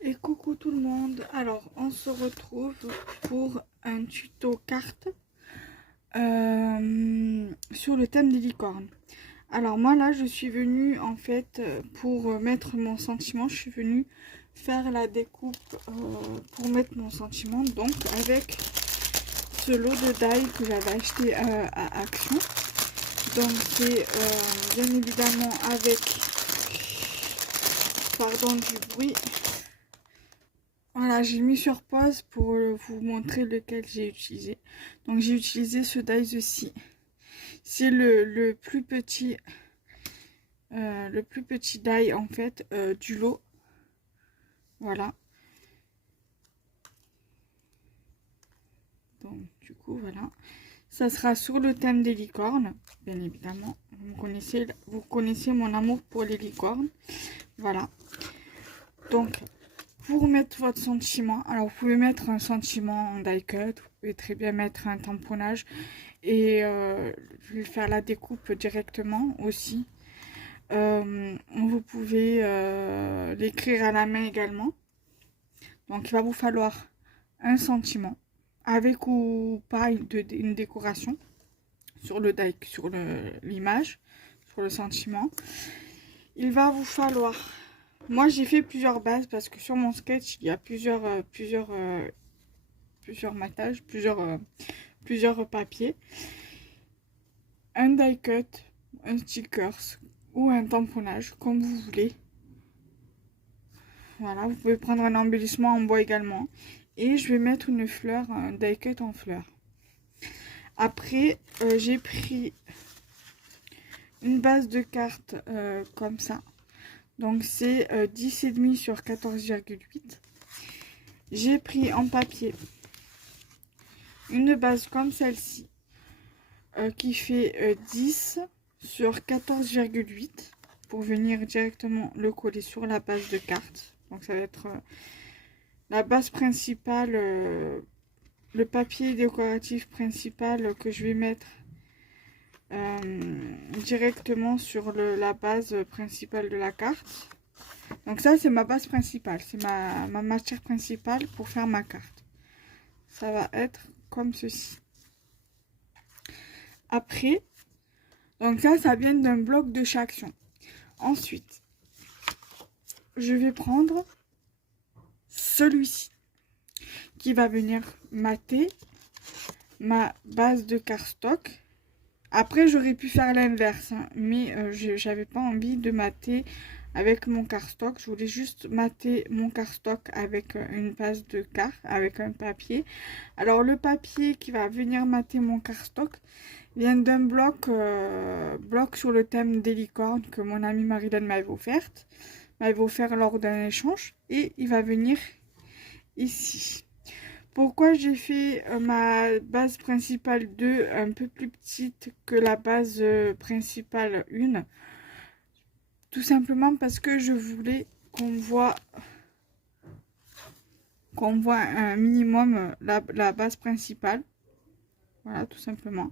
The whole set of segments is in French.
Et coucou tout le monde, alors on se retrouve pour un tuto carte sur le thème des licornes. Alors moi là je suis venue en fait pour mettre mon sentiment, je suis venue faire la découpe pour mettre mon sentiment, donc avec ce lot de die que j'avais acheté à Action. Donc c'est bien évidemment avec, pardon du bruit. Voilà, j'ai mis sur pause pour vous montrer lequel j'ai utilisé. Donc j'ai utilisé ce die-ci. C'est le plus petit die en fait du lot. Voilà. Donc du coup voilà. Ça sera sur le thème des licornes, bien évidemment. Vous connaissez mon amour pour les licornes. Voilà. Donc pour mettre votre sentiment, alors vous pouvez mettre un sentiment en die cut, vous pouvez très bien mettre un tamponnage et je vais faire la découpe directement aussi. Vous pouvez l'écrire à la main également. Donc il va vous falloir un sentiment avec ou pas une décoration sur le die, sur l'image, sur le sentiment. Il va vous falloir, moi j'ai fait plusieurs bases parce que sur mon sketch il y a plusieurs matages, plusieurs papiers. Un die cut, un stickers ou un tamponnage comme vous voulez. Voilà, vous pouvez prendre un embellissement en bois également. Et je vais mettre une fleur, un die cut en fleur. Après, j'ai pris une base de cartes comme ça. Donc c'est 10,5 sur 14,8. J'ai pris en papier une base comme celle-ci qui fait 10 sur 14,8 pour venir directement le coller sur la base de cartes. Donc ça va être la base principale, le papier décoratif principal que je vais mettre directement sur la base principale de la carte. Donc ça c'est ma base principale, c'est ma matière principale pour faire ma carte. Ça va être comme ceci. Après, donc ça vient d'un bloc de chez Action. Ensuite, je vais prendre celui-ci qui va venir mater ma base de cardstock. Après j'aurais pu faire l'inverse hein, mais j'avais pas envie de mater avec mon cardstock. Je voulais juste mater mon cardstock avec une base de carte, avec un papier. Alors le papier qui va venir mater mon cardstock vient d'un bloc sur le thème des licornes que mon amie Marilyn m'avait offert lors d'un échange, et il va venir ici. Pourquoi j'ai fait ma base principale 2 un peu plus petite que la base principale 1? Tout simplement parce que je voulais qu'on voit un minimum la base principale. Voilà, tout simplement.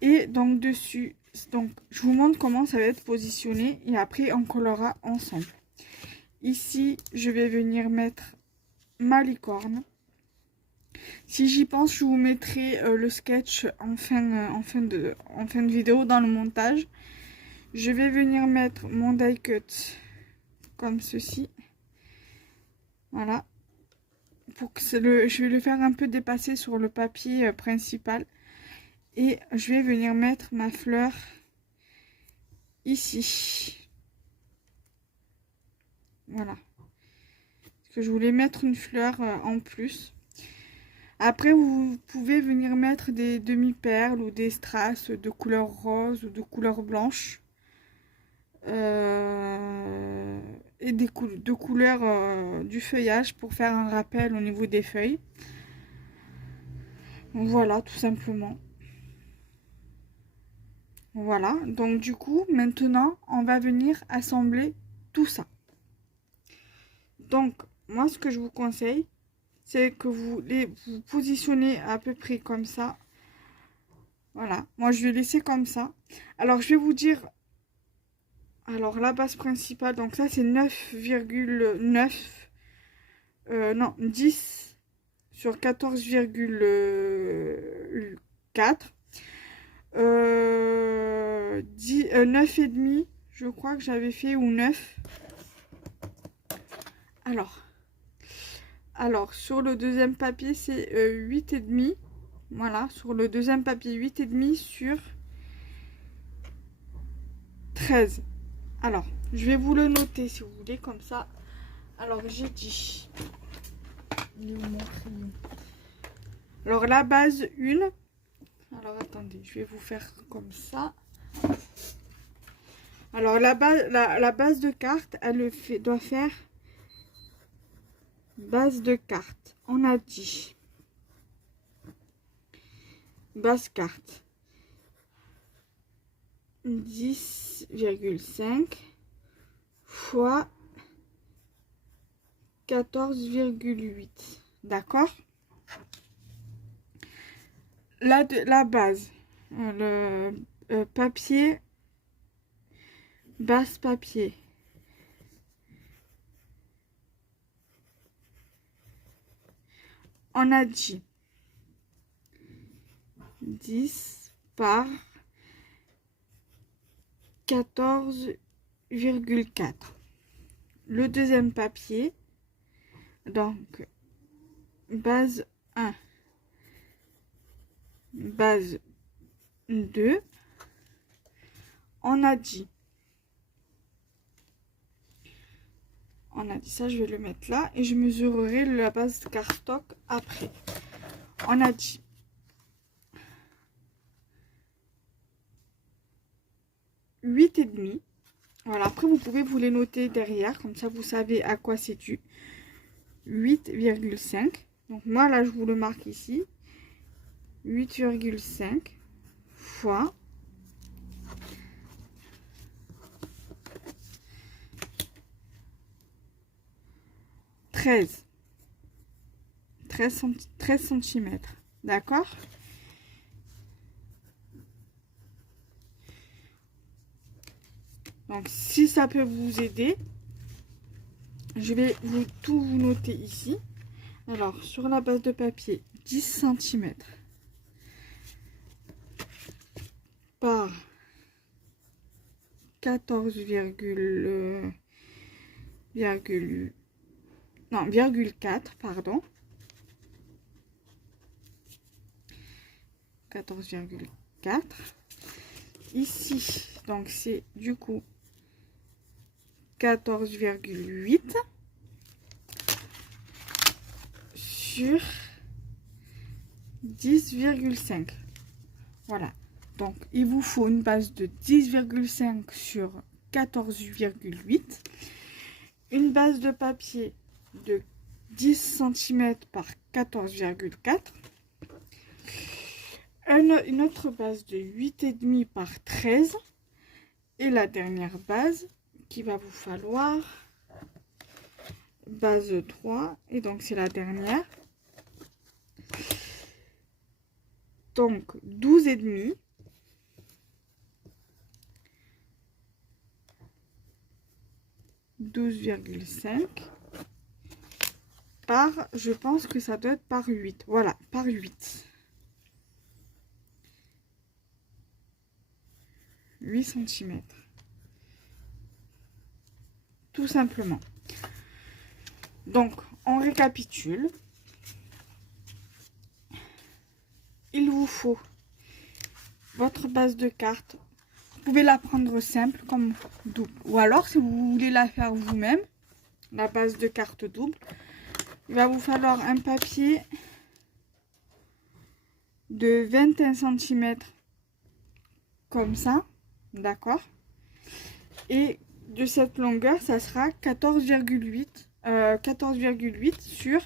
Et donc dessus, donc je vous montre comment ça va être positionné et après on collera ensemble. Ici, je vais venir mettre ma licorne. Si j'y pense, je vous mettrai le sketch en fin de vidéo dans le montage. Je vais venir mettre mon die cut comme ceci. Voilà. Pour que je vais le faire un peu dépasser sur le papier principal. Et je vais venir mettre ma fleur ici. Voilà. Parce que je voulais mettre une fleur en plus. Après, vous pouvez venir mettre des demi-perles ou des strass de couleur rose ou de couleur blanche. Et de couleur du feuillage pour faire un rappel au niveau des feuilles. Voilà, tout simplement. Voilà, donc du coup, maintenant, on va venir assembler tout ça. Donc, moi, ce que je vous conseille, c'est que vous positionnez à peu près comme ça. Voilà, moi, je vais laisser comme ça. Alors, je vais vous dire... Alors, la base principale, donc ça, c'est 9,9 non, 10 sur 14,4. 9,5, je crois que j'avais fait, ou 9. Alors, sur le deuxième papier, c'est 8,5. Voilà, sur le deuxième papier, 8,5 sur 13. Alors, je vais vous le noter si vous voulez, comme ça. Alors, j'ai dit... Il est où mon crayon? Alors, la base 1. Alors, attendez, je vais vous faire comme ça. Alors, la base de carte, elle doit faire base de carte. On a dit base carte 10,5 fois 14,8. D'accord? La base, le papier, base papier. On a dit 10 par 14,4. Le deuxième papier, donc base 1, base 2, on a dit ça, je vais le mettre là et je mesurerai la base de cardstock après. On a dit 8,5. Voilà, après vous pouvez vous les noter derrière, comme ça vous savez à quoi c'est dû. 8,5. Donc moi là je vous le marque ici. 8,5 fois 13 cm. D'accord? Donc si ça peut vous aider, je vais tout vous noter ici. Alors sur la base de papier, 10 cm par 14,4, pardon. 14,4. Ici, donc c'est du coup 14,8 sur 10,5. Voilà. Donc, il vous faut une base de 10,5 sur 14,8. Une base de papier de 10 cm par 14,4. Une autre base de 8,5 par 13. Et la dernière base qui va vous falloir base 3. Et donc, c'est la dernière. Donc, 12,5. 12,5 par, je pense que ça doit être par 8. Voilà, par 8. 8 cm. Tout simplement. Donc, on récapitule. Il vous faut votre base de carte. Vous pouvez la prendre simple comme double. Ou alors, si vous voulez la faire vous-même, la base de carte double, il va vous falloir un papier de 21 cm comme ça. D'accord? Et de cette longueur, ça sera 14,8 sur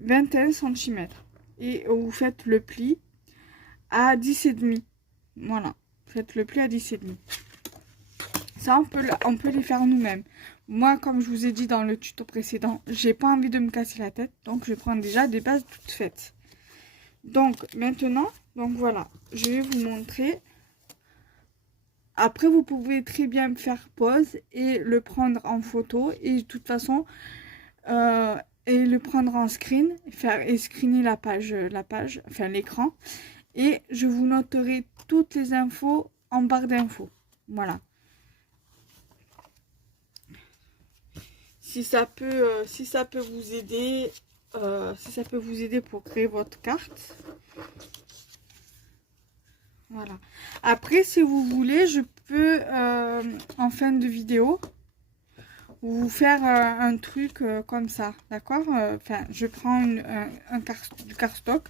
21 cm. Et vous faites le pli à 10,5. Voilà. Faites le pli à 10,5. Ça, on peut les faire nous-mêmes. Moi, comme je vous ai dit dans le tuto précédent, j'ai pas envie de me casser la tête. Donc, je prends déjà des bases toutes faites. Donc, maintenant, voilà. Je vais vous montrer. Après, vous pouvez très bien faire pause et le prendre en photo. Et de toute façon, et le prendre en screen, et screener la page, enfin l'écran. Et je vous noterai toutes les infos en barre d'infos. Voilà. Si ça peut vous aider, pour créer votre carte. Voilà. Après, si vous voulez, je peux en fin de vidéo vous faire un truc comme ça, d'accord? Enfin, je prends du cardstock,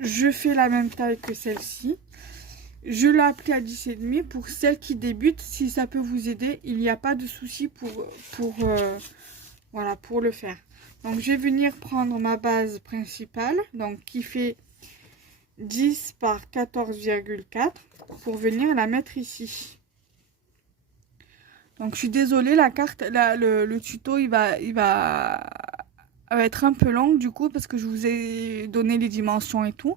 je fais la même taille que celle-ci, je l'applique à 10,5 pour celles qui débutent. Si ça peut vous aider, il n'y a pas de souci voilà, pour le faire. Donc, je vais venir prendre ma base principale, donc qui fait 10 par 14,4 pour venir la mettre ici. Donc je suis désolée, la carte, le tuto il va être un peu long du coup parce que je vous ai donné les dimensions et tout.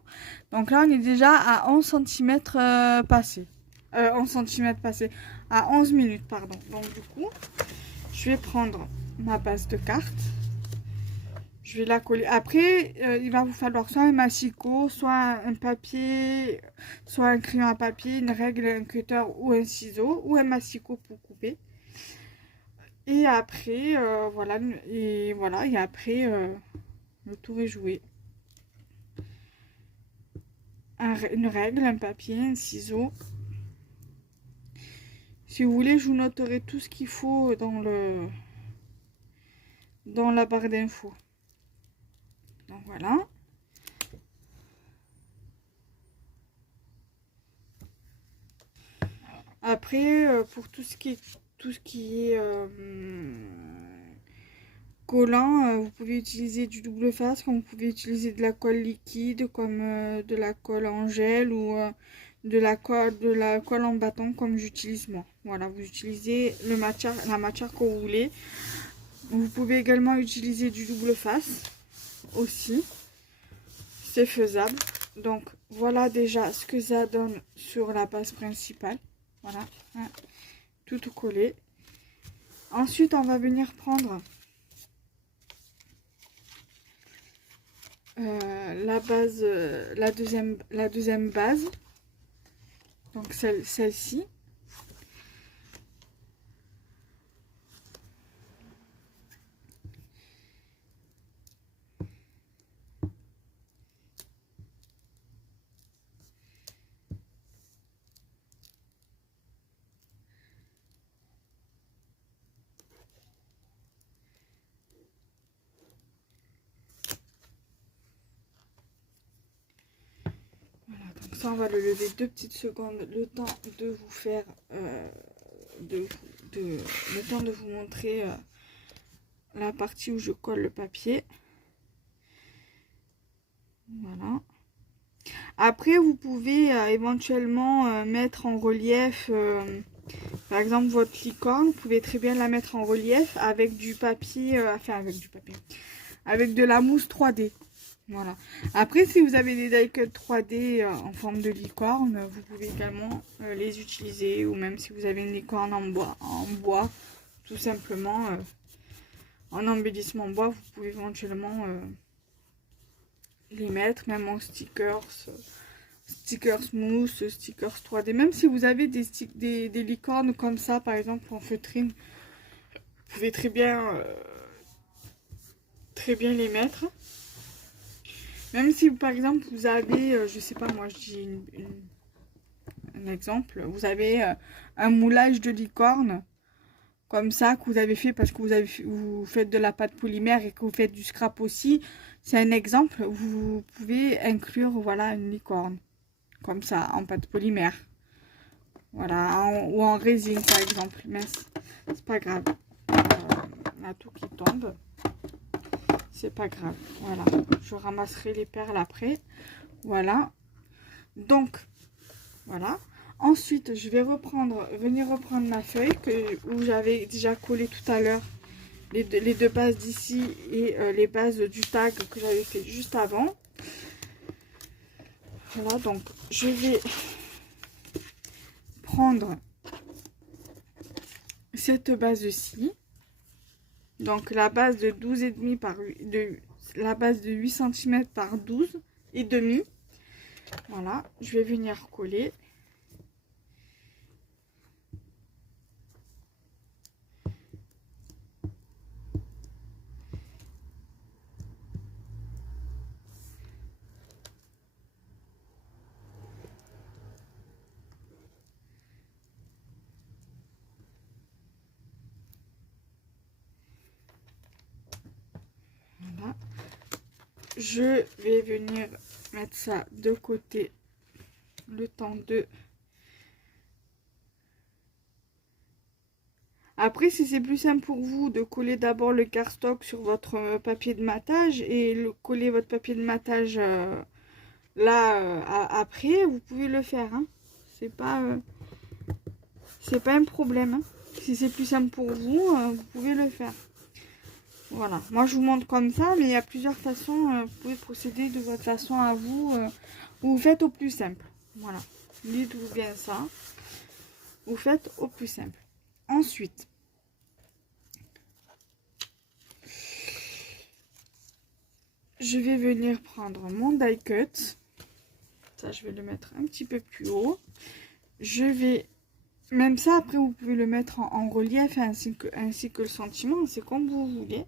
Donc là on est déjà à 11 cm passé. 11 cm passé. À 11 minutes, pardon. Donc du coup, je vais prendre ma base de carte. Je vais la coller. Après, il va vous falloir soit un massicot, soit un papier, soit un crayon à papier, une règle, un cutter ou un ciseau, ou un massicot pour couper. Et après, voilà, et après, le tour est joué. Une règle, un papier, un ciseau. Si vous voulez, je vous noterai tout ce qu'il faut dans la barre d'infos. Donc voilà. Après, pour tout ce qui est collant, vous pouvez utiliser du double face, comme vous pouvez utiliser de la colle liquide, comme de la colle en gel ou de la colle en bâton, comme j'utilise moi. Voilà, vous utilisez la matière que vous voulez. Vous pouvez également utiliser du double face aussi, c'est faisable. Donc voilà déjà ce que ça donne sur la base principale. Voilà, hein, tout collé. Ensuite, on va venir prendre la base, la deuxième base, donc celle-ci. Donc ça, on va le lever 2 petites secondes, le temps de vous faire, le temps de vous montrer la partie où je colle le papier. Voilà. Après, vous pouvez éventuellement mettre en relief, par exemple, votre licorne. Vous pouvez très bien la mettre en relief avec du papier, avec de la mousse 3D. Voilà. Après, si vous avez des die-cut 3D en forme de licorne, vous pouvez également les utiliser. Ou même si vous avez une licorne en bois, tout simplement, en embellissement bois, vous pouvez éventuellement les mettre, même en stickers mousse, stickers 3D. Même si vous avez des licornes comme ça, par exemple en feutrine, vous pouvez très bien les mettre. Même si, par exemple, vous avez, je sais pas, moi, je dis un exemple, vous avez un moulage de licorne, comme ça, que vous avez fait parce que vous faites de la pâte polymère et que vous faites du scrap aussi. C'est un exemple, vous pouvez inclure, voilà, une licorne, comme ça, en pâte polymère. Voilà, ou en résine, par exemple, mais c'est pas grave. On a tout qui tombe. C'est pas grave, voilà, je ramasserai les perles après. Voilà, donc voilà. Ensuite, je vais venir reprendre ma feuille où j'avais déjà collé tout à l'heure les deux bases d'ici et les bases du tag que j'avais fait juste avant. Voilà, donc je vais prendre cette base-ci. Donc la base de 12,5 par la base de 8 cm par 12,5. Voilà, je vais venir coller. Voilà. Je vais venir mettre ça de côté le temps de... Après, si c'est plus simple pour vous de coller d'abord le cardstock sur votre papier de matage et coller votre papier de matage après, vous pouvez le faire. Hein. C'est pas un problème. Hein. Si c'est plus simple pour vous, vous pouvez le faire. Voilà, moi je vous montre comme ça, mais il y a plusieurs façons. Vous pouvez procéder de votre façon à vous. Vous faites au plus simple. Voilà, dites-vous bien ça. Vous faites au plus simple. Ensuite, je vais venir prendre mon die cut. Ça, je vais le mettre un petit peu plus haut. Je vais, même ça, après, vous pouvez le mettre en relief ainsi que le sentiment. C'est comme vous voulez.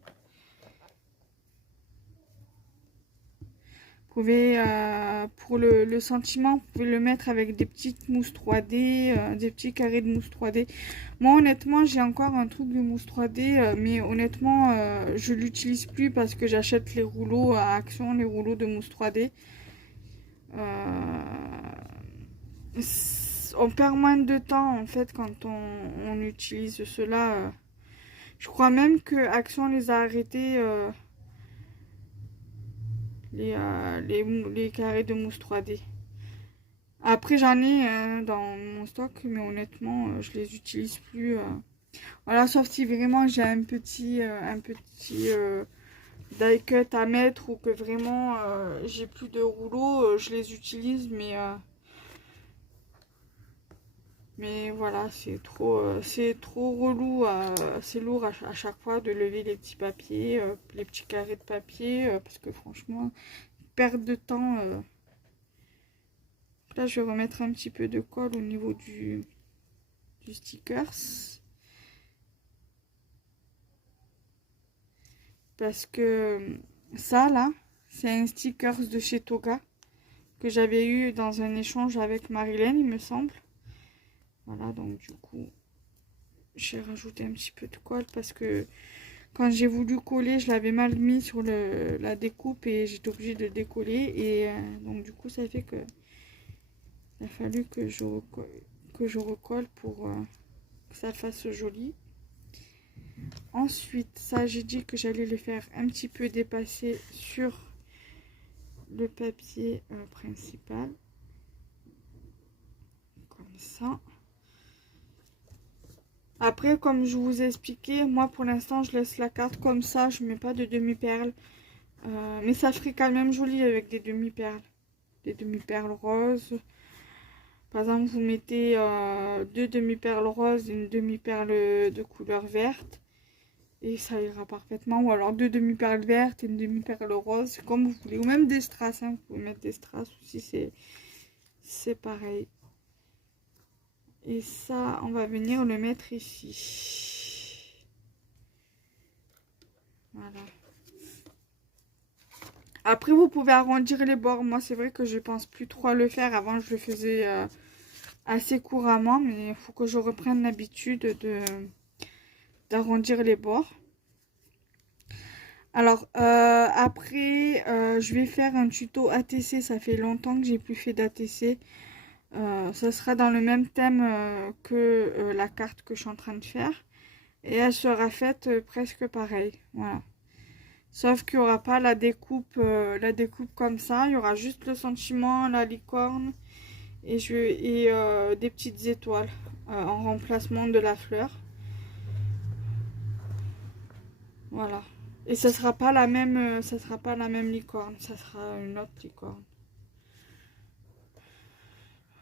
Vous pouvez, pour le sentiment, vous pouvez le mettre avec des petites mousses 3D, des petits carrés de mousse 3D. Moi, honnêtement, j'ai encore un truc de mousse 3D, mais honnêtement, je l'utilise plus parce que j'achète les rouleaux à Action, les rouleaux de mousse 3D. On perd moins de temps, en fait, quand on utilise cela. Je crois même que Action les a arrêtés... les carrés de mousse 3D. Après, j'en ai dans mon stock, mais honnêtement, je les utilise plus. Voilà, sauf si vraiment j'ai un petit die cut à mettre ou que vraiment j'ai plus de rouleaux, je les utilise, mais voilà, c'est trop relou, c'est lourd à chaque fois de lever les petits papiers, les petits carrés de papier, parce que franchement, perte de temps. Là, je vais remettre un petit peu de colle au niveau du stickers. Parce que ça, là, c'est un stickers de chez Toga que j'avais eu dans un échange avec Marilyn, il me semble. Voilà, donc du coup, j'ai rajouté un petit peu de colle parce que quand j'ai voulu coller, je l'avais mal mis sur la découpe et j'étais obligée de décoller. Et donc du coup, ça fait que il a fallu que je recolle pour que ça fasse joli. Ensuite, ça, j'ai dit que j'allais le faire un petit peu dépasser sur le papier principal. Comme ça. Après, comme je vous ai expliqué, moi pour l'instant je laisse la carte comme ça, je mets pas de demi-perles. Mais ça ferait quand même joli avec des demi-perles. Des demi-perles roses. Par exemple, vous mettez 2 demi-perles roses et une demi-perle de couleur verte. Et ça ira parfaitement. Ou alors 2 demi-perles vertes et une demi-perle rose, comme vous voulez. Ou même des strass, hein. Vous pouvez mettre des strass aussi, c'est pareil. Et ça, on va venir le mettre ici. Voilà. Après, vous pouvez arrondir les bords. Moi, c'est vrai que je pense plus trop à le faire. Avant, je le faisais assez couramment. Mais il faut que je reprenne l'habitude d'arrondir les bords. Alors, après, je vais faire un tuto ATC. Ça fait longtemps que j'ai plus fait d'ATC. Ça sera dans le même thème que la carte que je suis en train de faire. Et elle sera faite presque pareil. Voilà. Sauf qu'il n'y aura pas la découpe comme ça. Il y aura juste le sentiment, la licorne et des petites étoiles en remplacement de la fleur. Voilà. Et ça sera pas la même, licorne. Ça sera une autre licorne.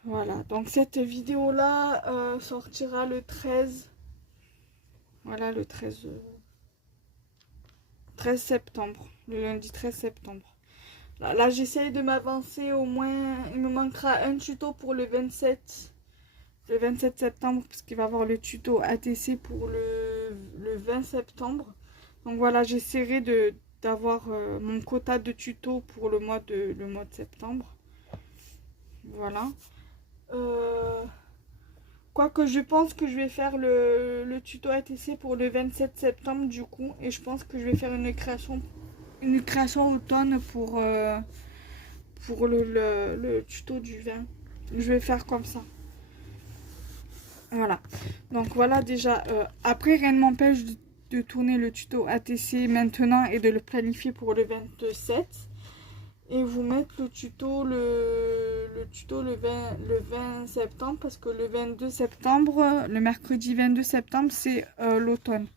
Voilà. Donc cette vidéo là sortira le 13. Voilà, le 13 13 septembre. Le lundi 13 septembre. Là j'essaye de m'avancer au moins. Il me manquera un tuto pour le 27. Le 27 septembre, parce qu'il va y avoir le tuto ATC pour le 20 septembre. Donc voilà, j'essaierai d'avoir mon quota de tutos pour le mois de septembre. Voilà. Quoique je pense que je vais faire le tuto ATC pour le 27 septembre du coup. Et je pense que je vais faire une création automne pour le tuto du 20. Je vais faire comme ça. Voilà. Donc voilà déjà. Après, rien ne m'empêche de tourner le tuto ATC maintenant et de le planifier pour le 27. Et vous mettre le tuto le 20 septembre, parce que le 22 septembre, le mercredi 22 septembre, c'est l'automne.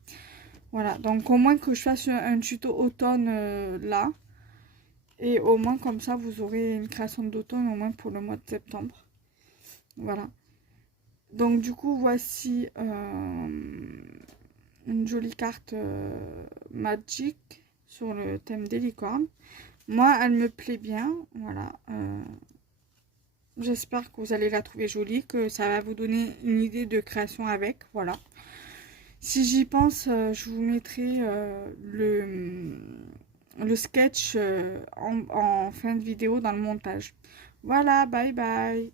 Voilà, donc au moins que je fasse un tuto automne là. Et au moins comme ça, vous aurez une création d'automne au moins pour le mois de septembre. Voilà. Donc du coup, voici une jolie carte Magic sur le thème des licornes. Moi, elle me plaît bien, voilà. J'espère que vous allez la trouver jolie, que ça va vous donner une idée de création avec, voilà. Si j'y pense, je vous mettrai le sketch en fin de vidéo dans le montage. Voilà, bye bye.